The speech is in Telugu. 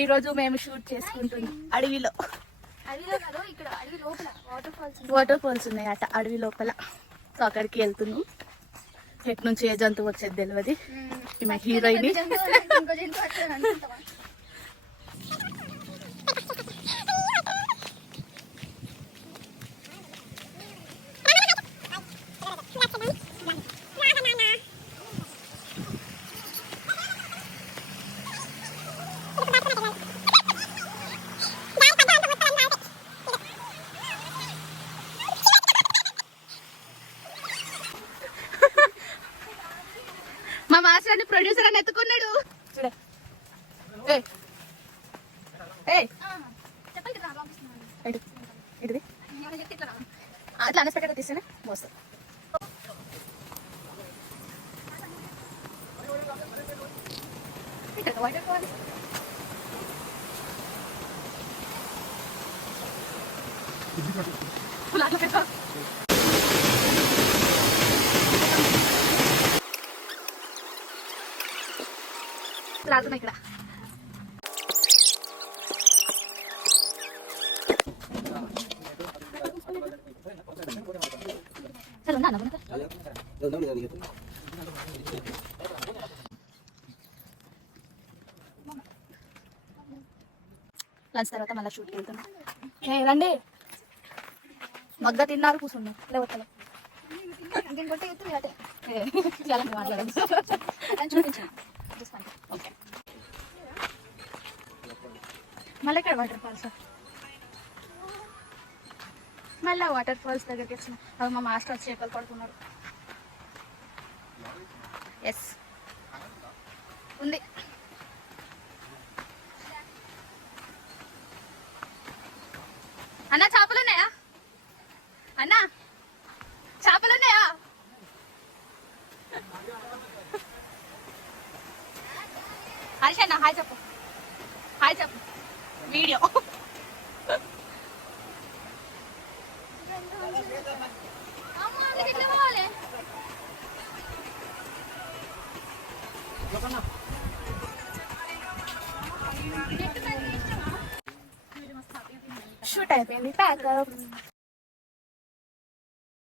ఈ రోజు మేము షూట్ చేసుకుంటున్నాం అడవిలో. వాటర్ ఫాల్స్ ఉన్నాయి అట అడవి లోపల. సో అక్కడికి వెళ్తున్నాం. ఎటు నుంచి ఏ జంతువు వచ్చేది తెలియదు. ఈమె హీరోయిన్. మా మాస్టర్ అని ప్రొడ్యూసర్ అని ఎత్తుకున్నాడు. అట్లా అన్ఎక్స్పెక్టెడ్ తీస్తేనే మోస్తా. రాదున్నా ఇక్కడ లంచ్ తర్వాత మళ్ళీ షూట్కి వెళ్తున్నాం. రండి. మగ్గ తిన్నారు కూర్చున్నాం లేవతలో మాట్లాడదు. మళ్ళీ ఇక్కడ వాటర్ ఫాల్స్. మళ్ళీ వాటర్ ఫాల్స్ దగ్గరికి వచ్చిన మా మాస్టర్ చేపలు పడుతున్నాడు. ఎస్ ఉంది. అన్నా చేపలు ఉన్నాయా? అన్నా చేపలు ఉన్నాయా? హరీష్ అన్న హాయ్ చెప్పు. హాయ్ చెప్పు. వీడియో షూట్ అయిపోయింది. ప్యాక్